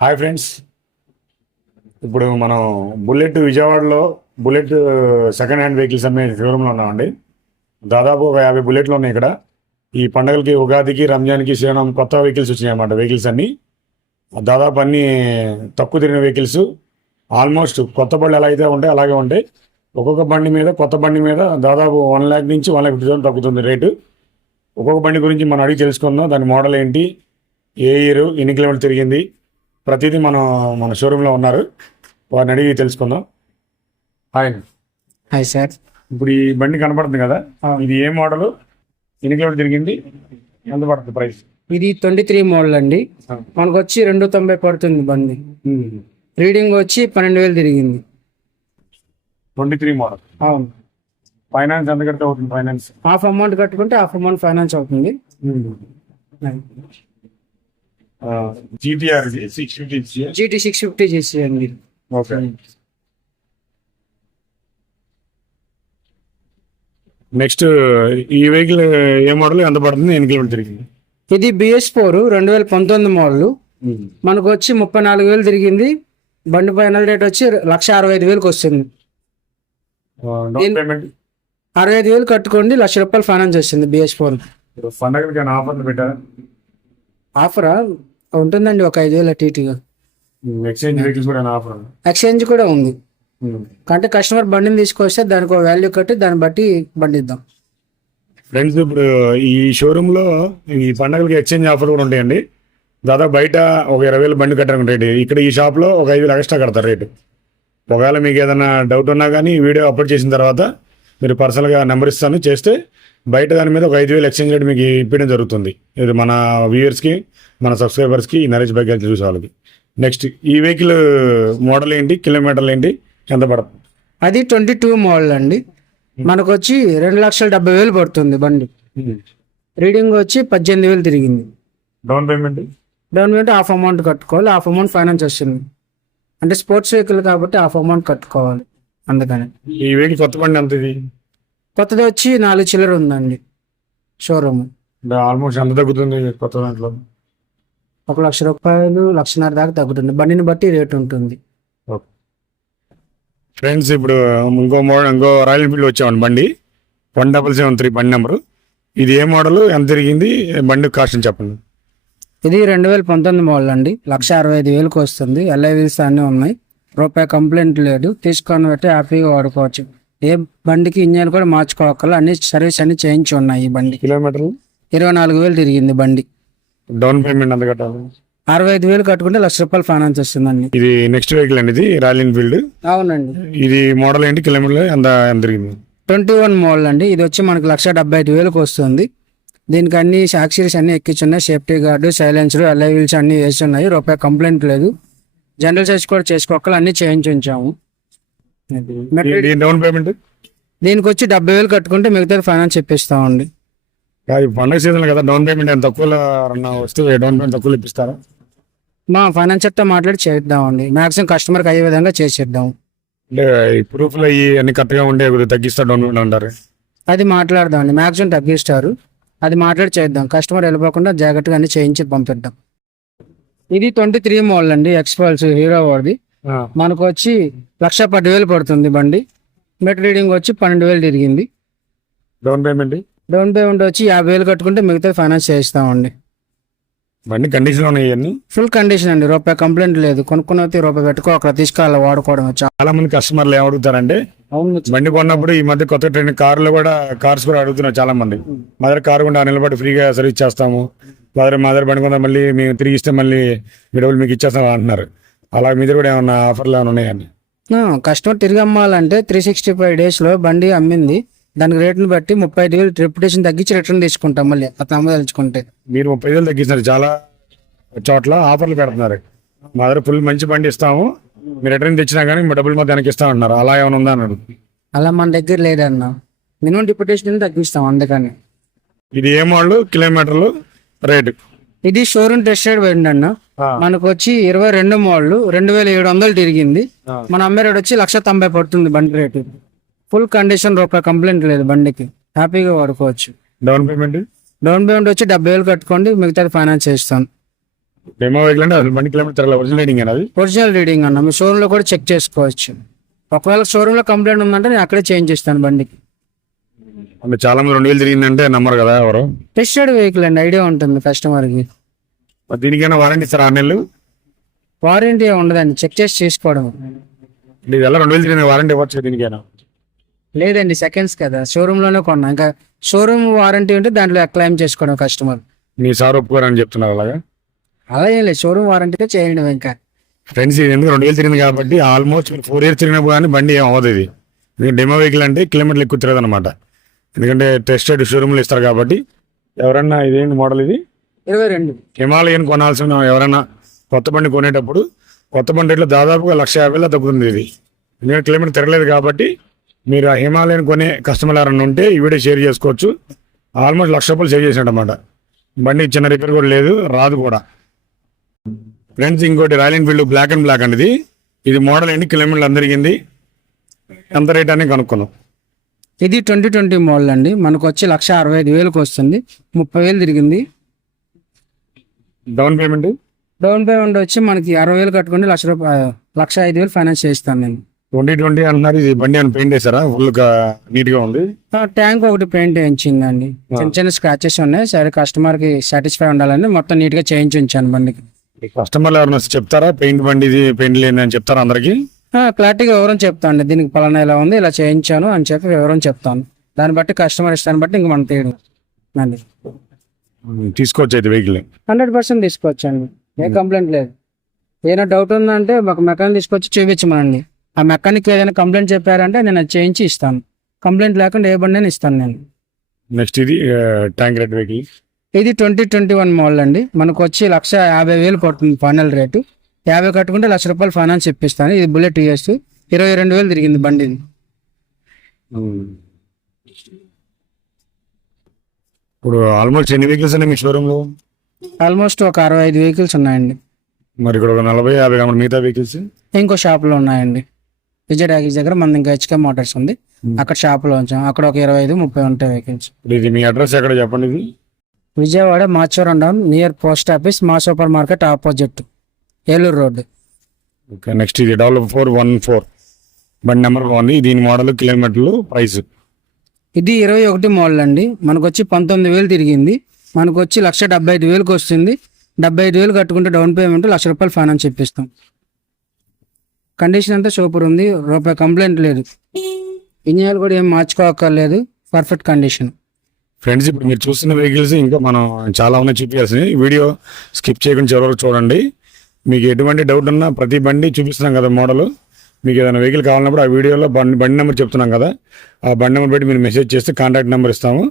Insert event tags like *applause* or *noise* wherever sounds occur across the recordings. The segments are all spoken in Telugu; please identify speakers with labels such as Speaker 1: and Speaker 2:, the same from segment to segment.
Speaker 1: Hi friends. ఇప్పుడు మనం బుల్లెట్ విజయవాడలో బుల్లెట్ సెకండ్ హ్యాండ్ వెహికల్స్ అనే షోరూంలో ఉన్నామండి. దాదాపు ఒక యాభై బుల్లెట్లు ఉన్నాయి ఇక్కడ. ఈ పండగలకి ఉగాదికి రంజాన్కి శ్రీరామ్ కొత్త వెహికల్స్ వచ్చినాయి అన్నమాట వెహికల్స్ అన్నీ. దాదాపు అన్నీ తక్కువ తిరిగిన వెహికల్స్. ఆల్మోస్ట్ కొత్త బండ్లు ఎలా అయితే ఉంటాయి అలాగే ఉంటాయి. ఒక్కొక్క బండి మీద కొత్త బండి మీద దాదాపు వన్ ల్యాక్ నుంచి వన్ ల్యాక్ ఫిఫ్టీ థౌసండ్ తగ్గుతుంది రేటు. ఒక్కొక్క బండి గురించి మనం అడిగి తెలుసుకుందాం దాని మోడల్ ఏంటి ఏ ఇయర్ ఎన్ని కిలోమీటర్లు తిరిగింది ప్రతిదీ మనం మన షోరూంలో ఉన్నారు. వారిని అడిగి తెలుసుకుందాం. హాయ్
Speaker 2: హాయ్ సార్
Speaker 1: ఇప్పుడు ఈ బండి కనపడుతుంది కదా? ఇది ఏ మోడల్ ఎన్ని కిలోమీటర్లు తిరిగింది? ఎంత పడుతుంది ప్రైస్
Speaker 2: ఇది ట్వంటీ త్రీ మోడల్ అండి. మనకు వచ్చి రెండు తొంభై పడుతుంది బండి. రీడింగ్ వచ్చి పన్నెండు వేలు తిరిగింది.
Speaker 1: ట్వంటీ త్రీ మోడల్
Speaker 2: అవును.
Speaker 1: ఫైనాన్స్ ఎంత కడితే అవుతుంది ఫైనాన్స్
Speaker 2: హాఫ్ అమౌంట్ కట్టుకుంటే హాఫ్ అమౌంట్ ఫైనాన్స్ అవుతుంది.
Speaker 1: GTR six fifty
Speaker 2: GT six fifty చేసేయండి
Speaker 1: ఓకే నెక్స్ట్ ఈ వెహికల్ ఏ మోడల్ ఎంత పడుతుంది ఎన్ని కిలోమీటర్ తిరిగింది?
Speaker 2: ఇది బిఎస్ ఫోర్ రెండు వేల పంతొమ్మిది మోడల్ మనకు వచ్చి ముప్పై నాలుగు వేలు తిరిగింది. బండి ఫైనల్ రేట్ వచ్చి లక్ష అరవై ఐదు వేలకు వస్తుంది. అరవై ఐదు వేలు కట్టుకోండి లక్ష రూపాయలు ఫైనాన్స్ వస్తుంది బిఎస్ ఫోర్
Speaker 1: పండగలకి ఏమైనా ఆఫర్లు పెట్టారా
Speaker 2: ఆఫరా? ఉంటుందండి ఒక ఐదు వేలు అటు ఇటుగా
Speaker 1: ఎక్స్చేంజ్ వెహికల్స్ కూడా ఆఫర్? ఉంది
Speaker 2: ఎక్స్చేంజ్ కూడా ఉంది. అంటే కస్టమర్ బండిని తీసుకొస్తే దానికి ఒక వాల్యూ కట్టి దాన్ని బట్టి బండి ఇద్దాం
Speaker 1: ఫ్రెండ్స్ ఇప్పుడు ఈ షోరూమ్లో ఈ పండగలకి ఎక్స్చేంజ్ ఆఫర్ కూడా ఉంటాయండి. దాదాపు బయట ఒక ఇరవై వేలు బండి కట్టారు రేటు. ఇక్కడ ఈ షాప్లో ఒక ఐదు వేలు ఎక్స్ట్రా కడతారు రేటు. ఒకవేళ మీకు ఏదైనా డౌట్ ఉన్నా కానీ వీడియో అప్లోడ్ చేసిన తర్వాత మీరు పర్సనల్గా నెంబర్ ఇస్తాను చేస్తే బయట దాని మీద ఒక ఐదు వేలు ఎక్స్చేంజ్ రేట్ మీకు ఇప్పడం జరుగుతుంది. ఇది మన వ్యూయర్స్కి మన సబ్స్క్రైబర్స్కి నరేష్ బైక్ చూసే వాళ్ళకి. నెక్స్ట్ ఈ వెహికల్ మోడల్ ఏంటి కిలోమీటర్లు ఏంటి ఎంత పడుతుంది
Speaker 2: అది ట్వంటీ టూ మోడల్ అండి. మనకు వచ్చి రెండు లక్షల డెబ్బై వేలు పడుతుంది బండి. రీడింగ్ వచ్చి పద్దెనిమిది వేలు తిరిగింది.
Speaker 1: Down payment
Speaker 2: down payment half amount కట్టుకోవాలి హాఫ్ అమౌంట్ ఫైనాన్స్ వస్తుంది. అంటే స్పోర్ట్స్ వెహికల్ కాబట్టి హాఫ్ అమౌంట్ కట్టుకోవాలి అందుకని.
Speaker 1: ఈ వెహికల్ కొత్త బండి ఎంత ఇది?
Speaker 2: కొత్తది వచ్చి నాలుగు చిల్లర ఉందండి షోరూమ్.
Speaker 1: ఆల్మోస్ట్ ఎంత తగ్గుతుంది కొత్త దాంట్లో?
Speaker 2: ఒక లక్ష రూపాయలు లక్షన్నర దాకా తగ్గుతుంది. బండిని బట్టి రేట్ ఉంటుంది.
Speaker 1: ఫ్రెండ్స్ ఇప్పుడు ఇంకో మోడల్ ఇంకో రాయల్ ఎన్ఫీల్డ్ వచ్చామండి బండి. వన్ డబల్ సెవెన్ త్రీ బండి నెంబరు. ఇది ఏ మోడల్? ఎంత తిరిగింది? బండి కాస్ట్ చెప్పండి.
Speaker 2: ఇది రెండు వేల పంతొమ్మిది మోడల్ అండి. లక్ష అరవై ఐదు వేలకు వస్తుంది. ఎల్ఐ వీల్స్ అన్నీ ఉన్నాయి. రూపాయి కంప్లైంట్ లేదు. తీసుకొని పెట్టి హ్యాపీగా వాడుకోవచ్చు. ఏ బండికి ఇంజన్ కూడా మార్చుకోవాలి అన్ని సర్వీస్ అన్ని చేయించి ఉన్నాయి ఈ బండి.
Speaker 1: కిలోమీటర్లు?
Speaker 2: ఇరవై నాలుగు వేలు తిరిగింది బండి.
Speaker 1: డౌన్ పేమెంట్ ఎంత కట్టాలి?
Speaker 2: అరవై ఐదు వేలు కట్టుకుంటే లక్ష రూపాయలు ఫైనాన్స్ వస్తుందండి.
Speaker 1: ఇది నెక్స్ట్ వెహికల్ అండి ఇది రాయల్ ఎన్ఫీల్డ్?
Speaker 2: అవునండి.
Speaker 1: ఇది మోడల్ ఏంటి? కిలోమీటర్లు ఎంత ఎంత తిరిగింది?
Speaker 2: ట్వంటీ వన్ మోడల్ అండి. ఇది వచ్చి మనకి లక్ష డెబ్బై ఐదు వేలకు వస్తుంది. దీనికి అన్ని యాక్సిరీస్ అన్ని ఎక్కించున్నాయి. Safety guard silencer alloy wheels అన్ని వేసి ఉన్నాయి. రూపాయి కంప్లైంట్ లేదు. జనరల్ సర్చ్ కూడా చేసుకోవాలి అన్ని చేయించి ఉంచాము.
Speaker 1: Down payment?
Speaker 2: దీనికి వచ్చి డెబ్బై వేలు కట్టుకుంటే మిగతా ఫైనాన్స్ చెప్పిస్తామండి.
Speaker 1: కాదు పండగ సీజన్ కదా డౌన్ పేమెంట్ ఎంత తక్కువలో వస్తే డౌన్ పేమెంట్ తక్కువలో ఇప్పిస్తారా?
Speaker 2: మా ఫైనాన్సర్తో మాట్లాడి చేద్దామండి. మాక్సిమం కస్టమర్కి అయ్యే విధంగా చేసేద్దాం.
Speaker 1: అంటే ఈ ప్రూఫ్లో ఈ అన్ని కరెక్ట్గా ఉండే తగ్గిస్తా డౌన్ పేమెంట్ అంటారు?
Speaker 2: అది మాట్లాడదామండి. మాక్సిమం తగ్గిస్తారు. అది మాట్లాడి చేద్దాం. కస్టమర్ వెళ్ళిపోకుండా జాగ్రత్తగా అన్ని చేయించి పంపిద్దాం. ఇది ట్వంటీ త్రీ మోడల్ అండి. ఎక్స్పల్స్ హీరో వాడిది మనకు వచ్చి లక్ష పది వేలు పడుతుంది బండి. మెట్ రీడింగ్ వచ్చి పన్నెండు వేలు తిరిగింది.
Speaker 1: Down payment?
Speaker 2: డౌన్ పేమెంట్ వచ్చి యాభై వేలు కట్టుకుంటే మిగతా ఫైనాన్స్ చేయిస్తామండి.
Speaker 1: బండి కండిషన్లో ఉన్నాయి
Speaker 2: ఫుల్ కండిషన్ అండి. రూపాయి కంప్లైంట్ లేదు. కొనుక్కుని అయితే రూపాయి పెట్టుకో అక్కడ తీసుకెళ్ళాలి వాడుకోవడం చాలా.
Speaker 1: మంది కస్టమర్లు ఏమడుగుతారంటే
Speaker 2: అవును
Speaker 1: బండి కొన్నప్పుడు ఈ మధ్య కొత్త ట్రెండ్ కార్లు కూడా కార్స్ కూడా అడుగుతున్నారు చాలా మంది మా దగ్గర కారు కూడా నిలబడి ఫ్రీగా సర్వీస్ చేస్తాము. మా దగ్గర మా దగ్గర బండి కొంత మళ్ళీ మేము తిరిగి ఇస్తే మళ్ళీ మీ డబ్బులు మీకు ఇచ్చేస్తాం అంటున్నారు. అలా మీ దగ్గర కూడా ఏమన్నా ఆఫర్లు ఏమైనా ఉన్నాయండి?
Speaker 2: కస్టమర్ తిరిగి అమ్మాలంటే త్రీ సిక్స్టీ ఫైవ్ డేస్లో బండి అమ్మింది. దానికి రేట్ని బట్టి ముప్పై ఐదు వేలు రెప్యుటేషన్ తగ్గించి రిటర్న్ తీసుకుంటాం మళ్ళీ అతను అమ్మదలుచుకుంటే.
Speaker 1: మీరు ముప్పై వేలు తగ్గిస్తున్నారు చాలా చోట్ల ఆఫర్లు పెడుతున్నారు. మా దగ్గర ఫుల్ మంచి బండి ఇస్తాము. మీరు రిటర్న్ తెచ్చినా కానీ మీ డబ్బులు మాకు వెనక్కి ఇస్తాం అంటున్నారు. అలా ఏమైనా ఉందా అన్నాడు.
Speaker 2: అలా మన దగ్గర లేదన్న. మినిమం డిప్యుటేషన్ తగ్గిస్తాం అందుకని.
Speaker 1: ఇది ఏ మోడల్? కిలోమీటర్లు? రేటు?
Speaker 2: ఇది షోరూమ్ టెస్టెడ్ బండి అన్న. మనకు వచ్చి ఇరవై రెండు మోడల్ రెండు వేల ఏడు వందలు తిరిగింది. మన అమ్మే రేట్ వచ్చి లక్ష తొంభై పడుతుంది బండి రేటు. ఫుల్ కండిషన్ రూపాయి కంప్లైంట్ లేదు బండికి. హ్యాపీగా వాడుకోవచ్చు.
Speaker 1: డౌన్ పేమెంట్
Speaker 2: డౌన్ పేమెంట్ వచ్చి డెబ్బై వేలు కట్టుకోండి మిగతాది ఫైనాన్స్ చేస్తాను
Speaker 1: డెమో వెహికల్ అంటే అసలు బండి కిలోమీటర్ తిరగలేదు ఒరిజినల్ రైడింగ్
Speaker 2: ఒరిజినల్ రీడింగ్ అన్న. మీ షోరూంలో కూడా చెక్ చేసుకోవచ్చు. ఒకవేళ షోరూంలో కంప్లైంట్ ఉందంటే నేను అక్కడే చేంజ్ చేస్తాను బండికి.
Speaker 1: అంటే చాలా మంది రెండు వేలు తిరిగిందంటే నమ్మరు కదా ఎవరు?
Speaker 2: టెస్టెడ్ వెహికల్ అండి ఐడియా ఉంటుంది కస్టమర్కి
Speaker 1: మరి దీనికైనా వారంటీ ఇస్తారు ఆరు నెలలు?
Speaker 2: వారంటీ ఉండదండి చెక్ చేసి చేసుకోవడం.
Speaker 1: ఇది ఎలా రెండు వేలు తిరిగిన వారంటీ ఇవ్వచ్చు దీనికైనా?
Speaker 2: లేదండి సెకండ్స్ కదా. షోరూంలోనే కొన్నా. ఇంకా షోరూమ్ వారంటీ ఉంటే దాంట్లో క్లెయిమ్ చేసుకోవడం కస్టమర్
Speaker 1: మీ సార్ ఒప్పుకోరని చెప్తున్నారు అలాగా?
Speaker 2: అలా ఏం లేదు షోరూమ్ వారంటీతో చేయడం ఇంకా.
Speaker 1: ఫ్రెండ్స్ ఇది ఎందుకు రెండు వేలు తిరిగింది కాబట్టి ఆల్మోస్ట్ ఫోర్ ఇయర్స్ తిరిగినప్పుడు కానీ బండి ఏం అవ్వదు ఇది. ఇది డెమో వెహికల్ అంటే కిలోమీటర్లు ఎక్కువ తిరగదు అనమాట ఎందుకంటే టెస్టెడ్ షోరూమ్లు ఇస్తారు కాబట్టి. ఎవరన్నా ఇదేంటి మోడల్ ఇది?
Speaker 2: ఇరవై రెండు.
Speaker 1: హిమాలయన్ కొనాల్సిన ఎవరైనా కొత్త బండి కొనేటప్పుడు కొత్త బండి రేట్లో దాదాపుగా లక్ష యాభైలో తగ్గుతుంది ఇది. ఎందుకంటే కిలోమీటర్ తిరగలేదు కాబట్టి మీరు ఆ హిమాలయన్ కొనే కస్టమర్ ఎవరైనా ఉంటే ఈ వీడియో షేర్ చేసుకోవచ్చు. ఆల్మోస్ట్ లక్ష రూపాయలు సేవ్ చేసినట్టు అనమాట బండి చిన్న రిపేర్ కూడా లేదు రాదు కూడా. ఫ్రెండ్స్ ఇంకోటి Royal Enfield black and black అండి ఇది. ఇది మోడల్ ఎన్ని కిలోమీటర్లు అందరికింది ఎంత రేట్ అని కనుక్కున్నాం
Speaker 2: ఇది ట్వంటీ ట్వంటీ మోడల్ అండి. మనకు వచ్చి లక్ష అరవై ఐదు వేలకు వస్తుంది. ముప్పై వేలు తిరిగింది.
Speaker 1: Down payment?
Speaker 2: డౌన్ పేమెంట్ వచ్చి మనకి అరవై వేలు కట్టుకుంటే లక్ష రూపాయలు లక్ష ఐదు వేలు ఫైనాన్స్ చేస్తాను నేను.
Speaker 1: ట్వంటీ ట్వంటీ అంటున్నారు ఇది బండి అని పెయింట్ వేసారా ఫుల్ నీట్గా ఉంది?
Speaker 2: ఆ, ట్యాంక్ ఒకటి పెయింట్ వేయించిందండి. చిన్న చిన్న స్క్రాచెస్ ఉన్నాయి. సరే కస్టమర్కి సాటిస్ఫై ఉండాలని మొత్తం నీట్గా చేయించి ఉంచాను బండికి.
Speaker 1: కస్టమర్లు ఎవరైనా చెప్తారా? పెయింట్ బండి ఇది పెయింట్ లేని అని చెప్తారా అందరికి?
Speaker 2: క్లారిటీగా వివరం చెప్తాను దీనికి పలానా ఇలా ఉంది ఇలా చేయించాను అని చెప్పి వివరం చెప్తాను. దాన్ని బట్టి కస్టమర్ ఇష్టాన్ని బట్టి ఇంక మనం తీయడం. అండి
Speaker 1: తీసుకోవచ్చు అయితే వెహికల్
Speaker 2: హండ్రెడ్ పర్సెంట్ తీసుకోవచ్చండి ఏ కంప్లైంట్ లేదు. ఏదైనా డౌట్ ఉందంటే ఒక మెకానిక్ తీసుకొచ్చి చూపించమనండి ఆ మెకానిక్ ఏదైనా కంప్లైంట్ చెప్పారంటే నేను అది చేయించి ఇస్తాను. కంప్లైంట్ లేకుండా ఏ బండి ఇస్తాను నేను.
Speaker 1: నెక్స్ట్ ఇది ట్యాంక్ రెడ్ వెహికల్
Speaker 2: ఇది ట్వంటీ ట్వంటీ వన్ మోడల్ అండి. మనకు వచ్చి లక్ష యాభై వేలు పడుతుంది ఫైనల్ రేటు యాభై కట్టుకుంటే లక్ష రూపాయలు ఫైనాన్స్ ఇప్పిస్తాను. ఇది బుల్లెట్ యూఎస్. ఇరవై రెండు వేలు తిరిగింది బండిది.
Speaker 1: ఇప్పుడు ఆల్మోస్ట్ ఎన్ని వెహికల్స్ ఉన్నాయి మీ షోరూమ్లో
Speaker 2: ఆల్మోస్ట్ ఒక అరవై ఐదు వెహికల్స్ ఉన్నాయండి.
Speaker 1: మరి ఇక్కడ ఒక నలభై యాభై కావాలి మిగతా వెహికల్స్?
Speaker 2: ఇంకో షాప్లో ఉన్నాయండి. విజయ్ డాగీస్ దగ్గర మన ఇంకా హెచ్కే మోటార్స్ ఉంది. అక్కడ షాప్లో ఉంచాం. అక్కడ ఒక ఇరవై ఐదు ముప్పై ఉంటాయి వెహికల్స్.
Speaker 1: ఇది మీ అడ్రస్ ఎక్కడ చెప్పండి ఇది?
Speaker 2: Vijayawada Machavaram down near post office మా super market opposite. Eluru road
Speaker 1: okay next ఇది డబల్ ఫోర్ వన్ ఫోర్. బండి నెంబర్ బాగుంది. దీని మోడల్ కిలోమీటర్లు ప్రైస్.
Speaker 2: ఇది ఇరవై ఒకటి మోడల్ అండి. మనకు వచ్చి పంతొమ్మిది వేలు తిరిగింది. మనకు వచ్చి లక్ష డెబ్బై ఐదు వేలకు వస్తుంది. డెబ్బై ఐదు వేలు కట్టుకుంటే డౌన్ పేమెంట్ లక్ష రూపాయలు ఫైనాన్స్ ఇప్పిస్తాం కండిషన్ అంతా సూపర్ ఉంది. రూపాయి కంప్లైంట్ లేదు. ఇంజనీర్ కూడా ఏం మార్చుకోక్కర్లేదు. Perfect condition.
Speaker 1: ఫ్రెండ్స్ ఇప్పుడు మీరు చూస్తున్న వెహికల్స్ ఇంకా మనం చాలా ఉన్నాయి చూపించాల్సినవి. వీడియో స్కిప్ చేయకుండా చివరి చూడండి. మీకు ఎటువంటి డౌట్ ఉన్నా ప్రతి బండి చూపిస్తున్నాం కదా మోడల్ మీకు ఏదైనా వెహికల్ కావాలన్నప్పుడు ఆ వీడియోలో బండి బండి నెంబర్ చెప్తున్నాం కదా. ఆ బండి నెంబర్ పెట్టి మీరు మెసేజ్ చేస్తే కాంటాక్ట్ నెంబర్ ఇస్తాము.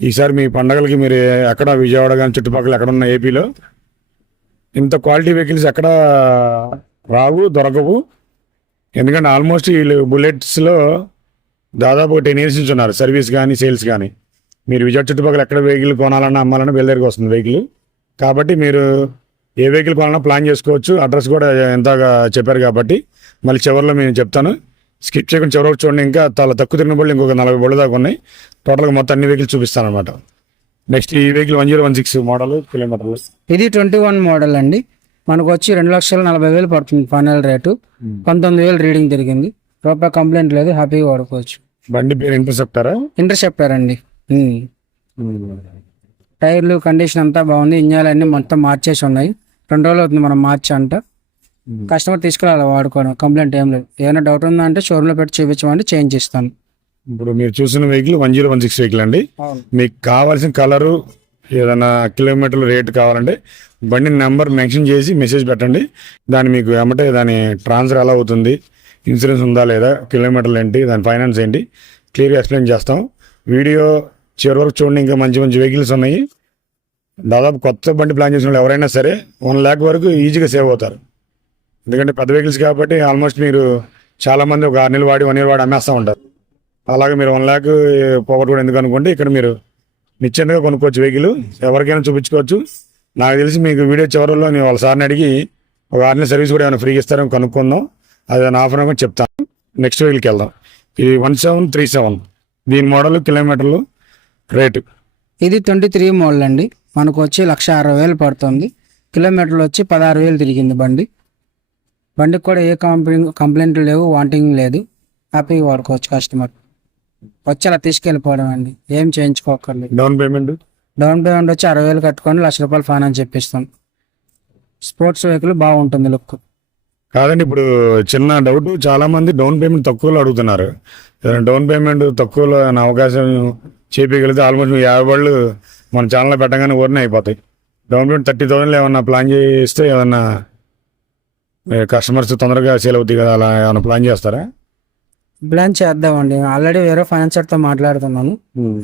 Speaker 1: ఈసారి మీ పండగలకి మీరు ఎక్కడ విజయవాడ కానీ చుట్టుపక్కల ఎక్కడ ఉన్న ఏపీలో ఇంత క్వాలిటీ వెహికల్స్ ఎక్కడ రావు దొరకవు. ఎందుకంటే ఆల్మోస్ట్ వీళ్ళు బుల్లెట్స్లో దాదాపు టెన్ ఇయర్స్ నుంచి ఉన్నారు. సర్వీస్ కానీ సేల్స్ కానీ మీరు విజయవాడ చుట్టుపక్కల ఎక్కడ వెహికల్ కొనాలన్నా అమ్మాలన్నా వీళ్ళ దగ్గరికి వస్తుంది వెహికల్ కాబట్టి మీరు ఏ వెహికల్ కొనాలన్నా ప్లాన్ చేసుకోవచ్చు. అడ్రస్ కూడా ఎంతగా చెప్పారు కాబట్టి మళ్ళీ చివరిలో నేను చెప్తాను. స్కిప్ చేయకుండా చివరికి చూడండి. ఇంకా చాలా తక్కువ తిరిగిన బళ్ళు ఇంకొక నలభై బళ్ళు దాకా ఉన్నాయి. టోటల్గా మొత్తం అన్ని వెహికల్స్ చూపిస్తాను అనమాట నెక్స్ట్ ఈ vehicle one zero one six model కిలోమీటర్లు.
Speaker 2: ఇది ట్వంటీ వన్ మోడల్ అండి. మనకు వచ్చి రెండు లక్షల నలభై వేలు పడుతుంది ఫైనల్ రేటు. పంతొమ్మిది వేలు రీడింగ్ తిరిగింది. రూపాయి కంప్లైంట్ లేదు. హ్యాపీగా వాడుకోవచ్చు.
Speaker 1: బండి పేరు ఇంటర్సెప్టారా?
Speaker 2: ఇంటర్సెప్టర్ అండి ఉమ్. టైర్లు కండిషన్ అంతా బాగుంది. ఇంజాలు అన్ని మొత్తం మార్చేసి ఉన్నాయి. రెండు రోజులు అవుతుంది మనం మార్చి అంట. కస్టమర్ తీసుకురావాలి వాడుకోవడం కంప్లైంట్ ఏం లేదు. ఏమైనా డౌట్ ఉందా అంటే షోరూంలో పెట్టి చూపించమంటే చేంజ్ ఇస్తాను
Speaker 1: ఇప్పుడు మీరు చూసిన vehicle one zero one six vehicle అండి. మీకు కావాల్సిన కలరు ఏదైనా కిలోమీటర్ల రేట్ కావాలంటే బండి నెంబర్ మెన్షన్ చేసి మెసేజ్ పెట్టండి. దాన్ని మీకు ఏమంటే దాని ట్రాన్స్ఫర్ ఎలా అవుతుంది. ఇన్సూరెన్స్ ఉందా లేదా కిలోమీటర్లు ఏంటి దాని ఫైనాన్స్ ఏంటి క్లియర్గా ఎక్స్ప్లెయిన్ చేస్తాం. వీడియో చివరి వరకు చూడండి ఇంకా మంచి మంచి వెహికల్స్ ఉన్నాయి. దాదాపు కొత్త బండి ప్లాన్ చేసిన వాళ్ళు ఎవరైనా సరే వన్ ల్యాక్ వరకు ఈజీగా సేవ్ అవుతారు. ఎందుకంటే పెద్ద వెహికల్స్ కాబట్టి ఆల్మోస్ట్ మీరు చాలామంది ఒక ఆరు నెలలు వాడి వన్ ఇయర్ వాడి అమ్మేస్తూ ఉంటారు. అలాగే మీరు వన్ ల్యాక్ పోగొట్టుకోవడం ఎందుకు అనుకోండి ఇక్కడ మీరు నిశ్చింతగా కొనుక్కోవచ్చు వెహికల్ ఎవరికైనా చూపించుకోవచ్చు. నాకు తెలిసి మీకు వీడియో చివరిలో నేను వాళ్ళ సార్ని అడిగి ఒక ఆరు నెలల సర్వీస్ కూడా ఏమైనా ఫ్రీగా ఇస్తారని కనుక్కుందాం. అది నా ఆఫర్ అనుకుని చెప్తాను. నెక్స్ట్ వెహికల్కి వెళ్దాం. ఇది వన్ సెవెన్ త్రీ సెవెన్ దీని మోడల్ కిలోమీటర్లు రేటు
Speaker 2: ఇది ట్వంటీ త్రీ మోడల్ అండి. మనకు వచ్చి లక్ష అరవై వేలు పడుతుంది. కిలోమీటర్లు వచ్చి పదహారు వేలు తిరిగింది బండి. బండికి కూడా ఏ కంప్లైంట్ కంప్లైంట్లు లేవు వాంటింగ్ లేదు. హ్యాపీగా వాడుకోవచ్చు కస్టమర్. వచ్చి అలా తీసుకెళ్ళిపోవడం అండి. ఏం చేయించుకోకర్లేదు.
Speaker 1: Down payment?
Speaker 2: డౌన్ పేమెంట్ వచ్చి అరవై వేలు కట్టుకొని లక్ష రూపాయలు ఫైనాన్స్ చెప్పిస్తాం. స్పోర్ట్స్ వెహికల్ బాగుంటుంది లుక్.
Speaker 1: కాదండి ఇప్పుడు చిన్న డౌట్ చాలా మంది డౌన్ పేమెంట్ తక్కువలో అడుగుతున్నారు. డౌన్ పేమెంట్ తక్కువలో అవకాశం చేపించగలిగితే ఆల్మోస్ట్ యాభై వాళ్ళు మన ఛానల్లో పెట్టగానే ఊరినే అయిపోతాయి. డౌన్ పేమెంట్ థర్టీ థౌసండ్లో ఏమన్నా ప్లాన్ చేస్తే ఏమన్నా కస్టమర్స్ తొందరగా సేల్ అవుతాయి కదా అలా ఏమైనా ప్లాన్ చేస్తారా?
Speaker 2: ప్లాన్ చేద్దామండి. ఆల్రెడీ వేరే ఫైనాన్సర్తో మాట్లాడుతున్నాను.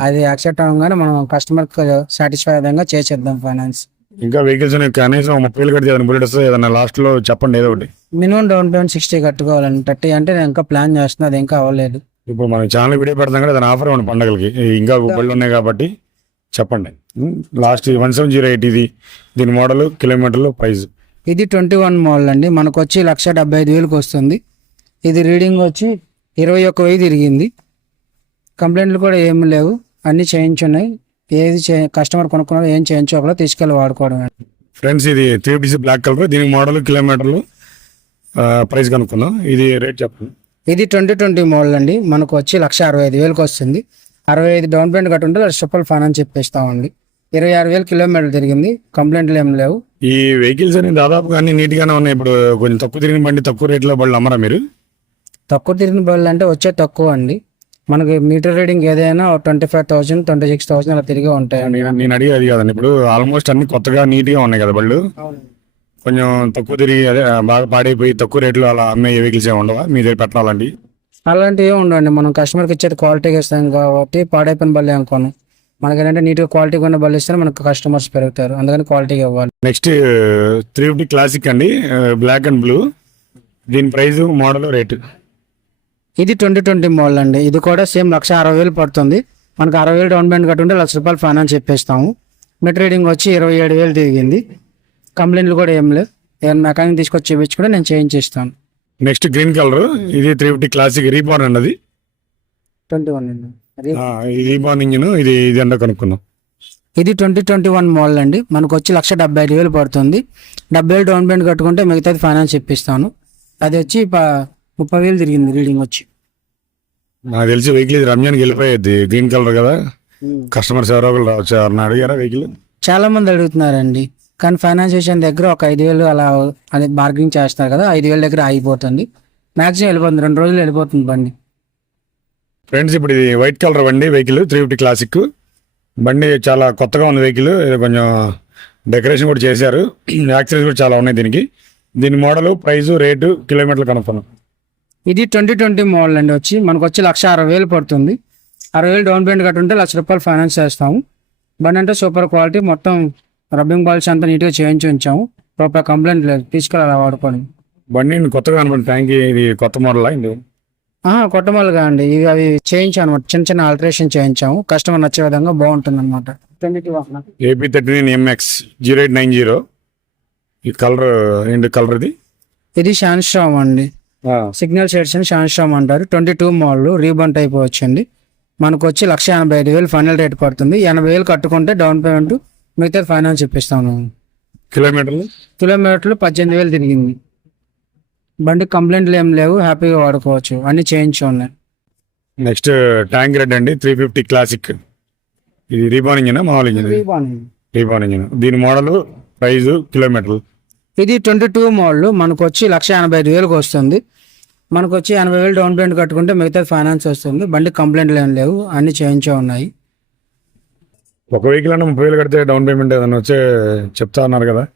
Speaker 2: అది యాక్సెప్ట్ అవ్వగానే మనం కస్టమర్ సాటిస్ఫై విధంగా చేసేద్దాం ఫైనాన్స్
Speaker 1: ఇంకా వెహికల్స్ కనీసం ముప్పై వేలు కడితే ఏదైనా బుల్లెట్ వస్తే ఏదైనా లాస్ట్లో చెప్పండి ఏదో ఒకటి.
Speaker 2: మినిమం డౌన్ పేమెంట్ సిక్స్టీ కట్టుకోవాలండి. థర్టీ అంటే నేను ఇంకా ప్లాన్ చేస్తున్నా అది ఇంకా అవ్వలేదు.
Speaker 1: ఇప్పుడు మన ఛానల్ వీడియో పెడతాం కదా ఆఫర్ ఇవ్వండి పండగలకి? ఇంకా బళ్ళు ఉన్నాయి కాబట్టి. చెప్పండి. Last one seven zero eight ఇది. దీని మోడల్ కిలోమీటర్లు ప్రైస్.
Speaker 2: ఇది ట్వంటీ వన్ మోడల్ అండి. మనకు వచ్చి లక్ష డెబ్బై ఐదు వేలకు వస్తుంది. ఇది రీడింగ్ వచ్చి ఇరవై ఒక్క వెయ్యి తిరిగింది. కంప్లైంట్లు కూడా ఏమి లేవు. అన్నీ చేయించున్నాయి ఏది చే కస్టమర్ కొనుక్కున్నారో ఏం చేయించుకోవాలో తీసుకెళ్ళి వాడుకోవడం
Speaker 1: ఫ్రెండ్స్ ఇది త్రీ పీసీ బ్లాక్ కలర్. దీని మోడల్ కిలోమీటర్లు ప్రైస్ కనుక్కుందాం. ఇది రేట్ చెప్పండి.
Speaker 2: ఇది ట్వంటీ ట్వంటీ మోడల్ అండి. మనకు వచ్చి లక్ష అరవై ఐదు వేలకు వస్తుంది. అరవై ఐదు డౌన్ పేమెంట్ కట్టుంటే లక్ష రూపాయలు ఫైనాన్స్ చెప్పేస్తామండి. ఇరవై ఆరు వేలు కిలోమీటర్లు తిరిగింది. కంప్లైంట్లు ఏం లేవు.
Speaker 1: ఈ వెహికల్స్ అన్ని దాదాపుగా అన్ని నీట్ గానే ఉన్నాయి. ఇప్పుడు కొంచెం తక్కువ తిరిగిన బండి తక్కువ రేట్లో బళ్ళు అమ్మరా మీరు?
Speaker 2: తక్కువ తిరిగిన బళ్ళు అంటే వచ్చే తక్కువ అండి. మనకి మీటర్ రీడింగ్ ఏదైనా twenty five thousand twenty six thousand అలా తిరిగి ఉంటాయండి.
Speaker 1: నేను నేను అడిగేది కాదండి. ఇప్పుడు ఆల్మోస్ట్ అన్ని కొత్తగా నీట్గా ఉన్నాయి కదా బళ్ళు కొంచెం తక్కువ తిరిగి అదే బాగా పాడైపోయి తక్కువ రేట్లో అలా అమ్మే వెహికల్స్ ఏమి ఉండవా? మీ దగ్గర పెట్టాలండి.
Speaker 2: అలాంటివి ఉండండి మనం కస్టమర్కి ఇచ్చేది క్వాలిటీగా ఇస్తాం కాబట్టి పాడైపోయిన బళ్ళు అనుకోను. మనకి ఏంటంటే నీట్గా క్వాలిటీగా ఉన్న బళ్ళు ఇస్తే మనకు కస్టమర్స్ పెరుగుతారు. అందుకని క్వాలిటీగా ఇవ్వాలి.
Speaker 1: నెక్స్ట్ త్రీ ఫిఫ్టీ క్లాసిక్ అండి. Black and blue. దీని ప్రైస్ మోడల్ రేటు.
Speaker 2: ఇది ట్వంటీ ట్వంటీ మోడల్ అండి. ఇది కూడా సేమ్ లక్ష అరవై వేలు పడుతుంది. మనకు అరవై వేలు డౌన్ పేమెంట్ కట్టుంటే లక్ష రూపాయలు ఫైనాన్స్ చెప్పేస్తాము. మెట్ రీడింగ్ వచ్చి ఇరవై ఏడు వేలు తిరిగింది కంప్లైంట్లు కూడా ఏం లేదు ఏమైనా మెకానిక్ తీసుకొచ్చి చూపించుకుంటే నేను చేయించేస్తాను
Speaker 1: నెక్స్ట్ గ్రీన్ కలర్. ఇది త్రీ ఫిఫ్టీ క్లాసిక్ రీబార్న్ అండి. అది?
Speaker 2: ట్వంటీ వన్ అండి
Speaker 1: ఇంజిన్ ఇది ఇది ఎండ కనుక్కుందాం
Speaker 2: ఇది ట్వంటీ ట్వంటీ వన్ మోడల్ అండి. మనకు వచ్చి లక్ష డెబ్బై ఐదు వేలు పడుతుంది. డెబ్బై వేలు డౌన్ పేమెంట్ కట్టుకుంటే మిగతాది ఫైనాన్స్ ఇప్పిస్తాను. అది వచ్చి ముప్పై వేలు తిరిగింది రీడింగ్ వచ్చి.
Speaker 1: నాకు తెలిసి వెహికల్ ఇది రంజాన్కి వెళ్ళిపోయేది. గ్రీన్ కలర్ కదా. కస్టమర్స్ ఎవరో ఒకరు అడిగారా వెహికల్
Speaker 2: చాలా మంది అడుగుతున్నారండి. కానీ ఫైనాన్సియేషన్ దగ్గర ఒక ఐదు వేలు అలా అది బార్గెనింగ్ చేస్తున్నారు కదా ఐదు వేల దగ్గర ఆగిపోతుంది. మ్యాక్సిమం వెళ్ళిపోతుంది రెండు రోజులు వెళ్ళిపోతుంది బండి.
Speaker 1: ఫ్రెండ్స్ ఇప్పుడు ఇది వైట్ కలర్ బండి వెహికల్ త్రీ ఫిఫ్టీ క్లాసిక్ బండి చాలా కొత్తగా ఉంది వెహికల్ కొంచెం డెకరేషన్ కూడా చేశారు. *clears throat* యాక్సరీస్ కూడా చాలా ఉన్నాయి దీనికి. దీని మోడల్ ప్రైస్ రేటు కిలోమీటర్లు కనుక్కున్నాం
Speaker 2: ఇది ట్వంటీ ట్వంటీ మోడల్ అండి వచ్చి. మనకు వచ్చి లక్ష అరవై వేలు పడుతుంది. అరవై వేలు డౌన్ పేమెంట్ కట్టుంటే లక్ష రూపాయలు ఫైనాన్స్ చేస్తాము. బండి అంటే సూపర్ క్వాలిటీ మొత్తం రబ్బింగ్ బాల్స్ అంతా నీట్గా చేయించి ఉంచాము. రూపాయి కంప్లైంట్ లేదు. తీసుకెళ్ళి అలా వాడుకోండి
Speaker 1: బండి కొత్తగా కనపడి ట్యాంక్ ఇది కొత్త మోడల్ అయింది
Speaker 2: కొట్టమలుగా అండి ఇవి అవి చేయించాము అనమాట చిన్న చిన్న ఆల్టరేషన్ చేయించాము. కస్టమర్ నచ్చే విధంగా బాగుంటుంది అనమాట
Speaker 1: AP thirty nine MX zero eight nine zero. ఈ కలర్ ఏంటి కలర్ ఇది?
Speaker 2: ఇది షాన్స్ట్రామ్ అండి. సిగ్నల్ షేడ్స్ అని షాన్స్ట్రామ్ అంటారు. ట్వంటీ టూ మోడల్ రీబంట్ అయిపోవచ్చండి మనకు వచ్చి లక్ష ఎనభై ఐదు వేలు ఫైనల్ రేట్ పడుతుంది. ఎనభై వేలు కట్టుకుంటే డౌన్ పేమెంట్ మిగతా ఫైనాన్స్ ఇప్పిస్తాను
Speaker 1: కిలోమీటర్లు?
Speaker 2: కిలోమీటర్లు పద్దెనిమిది వేలు తిరిగింది. బండి కంప్లైంట్లు ఏం లేవు హ్యాపీగా వాడుకోవచ్చు. అన్ని చేయించి ఉన్నాయి
Speaker 1: నెక్స్ట్ ట్యాంక్ రెడ్ అండి త్రీ ఫిఫ్టీ క్లాసిక్ ఇది రీబాన్ ఇంజిన్ మామూలు ఇంజిన్? రీబాన్ ఇంజిన్ దీని మోడల్ ప్రైస్ కిలోమీటర్లు?
Speaker 2: ఇది ట్వంటీ టూ మోడల్. మనకు వచ్చి లక్ష ఎనభై ఐదు వేలకు వస్తుంది. మనకు వచ్చి ఎనభై వేలు డౌన్ పేమెంట్ కట్టుకుంటే మిగతా ఫైనాన్స్ వస్తుంది. బండి కంప్లైంట్లు ఏం లేవు అన్ని చేయించే ఉన్నాయి.
Speaker 1: ఒక వెహికల్ అన్న ముప్పై వేలు కడితే డౌన్ పేమెంట్ ఏదైనా వచ్చే చెప్తా అన్నారు కదా.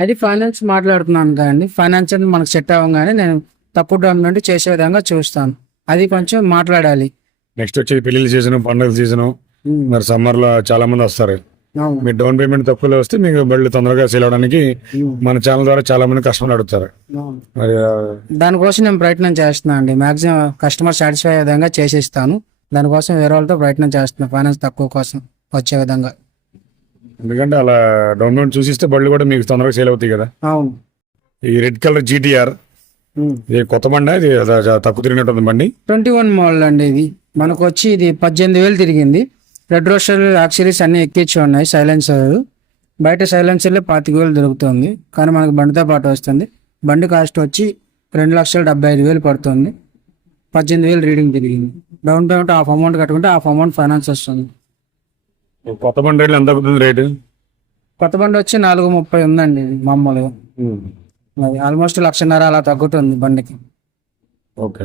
Speaker 2: అది ఫైనాన్స్ మాట్లాడుతున్నాను కదండి. ఫైనాన్స్ అనేది మనకు సెట్ అవ్వగానే నేను తక్కువ డౌన్ పేమెంట్ చేసే విధంగా చూస్తాను. అది కొంచెం మాట్లాడాలి.
Speaker 1: నెక్స్ట్ వచ్చేది పెళ్ళిళ్ళ సీజన్ పండుగల సీజన్ మరి సమ్మర్లో చాలా మంది వస్తారు. మీ డౌన్ పేమెంట్ తక్కువలో వస్తే మీకు బళ్ళు తొందరగా సేల్ అవడానికి మన ఛానల్ ద్వారా చాలా మంది కస్టమర్లు అడుగుతారు. మరి
Speaker 2: దానికోసం నేను ప్రయత్నం చేస్తున్నాను అండి. మాక్సిమం కస్టమర్ సాటిస్ఫై విధంగా చేసిస్తాను. దానికోసం వేరే వాళ్ళతో ప్రయత్నం చేస్తున్నాను ఫైనాన్స్ తక్కువ కోసం వచ్చే విధంగా.
Speaker 1: ఎందుకంటే అలా డౌన్ పేమెంట్ చూసిస్తే బళ్ళు కూడా మీకు తొందరగా సేల్ అవుతాయి కదా.
Speaker 2: అవును.
Speaker 1: ఈ రెడ్ కలర్ జీటీఆర్ ఇది కొత్త బండి? ఇది తక్కువ తిరిగినట్టుంది బండి?
Speaker 2: ట్వంటీ వన్ మోడల్ అండి ఇది. మనకు వచ్చి ఇది పద్దెనిమిది వేలు తిరిగింది. రెడ్ రోస్టర్ యాక్సిరీస్ అన్ని ఎక్కించి ఉన్నాయి సైలెన్సర్. బయట సైలెన్సర్లే పాతిక వేలు దొరుకుతుంది. కానీ మనకు బండితో పాటు వస్తుంది. బండి కాస్ట్ వచ్చి రెండు లక్షల డెబ్బై ఐదు వేలు పడుతుంది. పద్దెనిమిది వేలు రీడింగ్ తిరిగింది డౌన్ పేమెంట్ హాఫ్ అమౌంట్ కట్టుకుంటే హాఫ్ అమౌంట్ ఫైనాన్స్ వస్తుంది.
Speaker 1: కొత్త బండి రేట్లు ఎంత అవుతుంది రేటు?
Speaker 2: కొత్త బండి వచ్చి నాలుగు ముప్పై ఉందండి మామూలుగా. ఆల్మోస్ట్ లక్షన్నర అలా తగ్గుతుంది బండికి.
Speaker 1: ఓకే.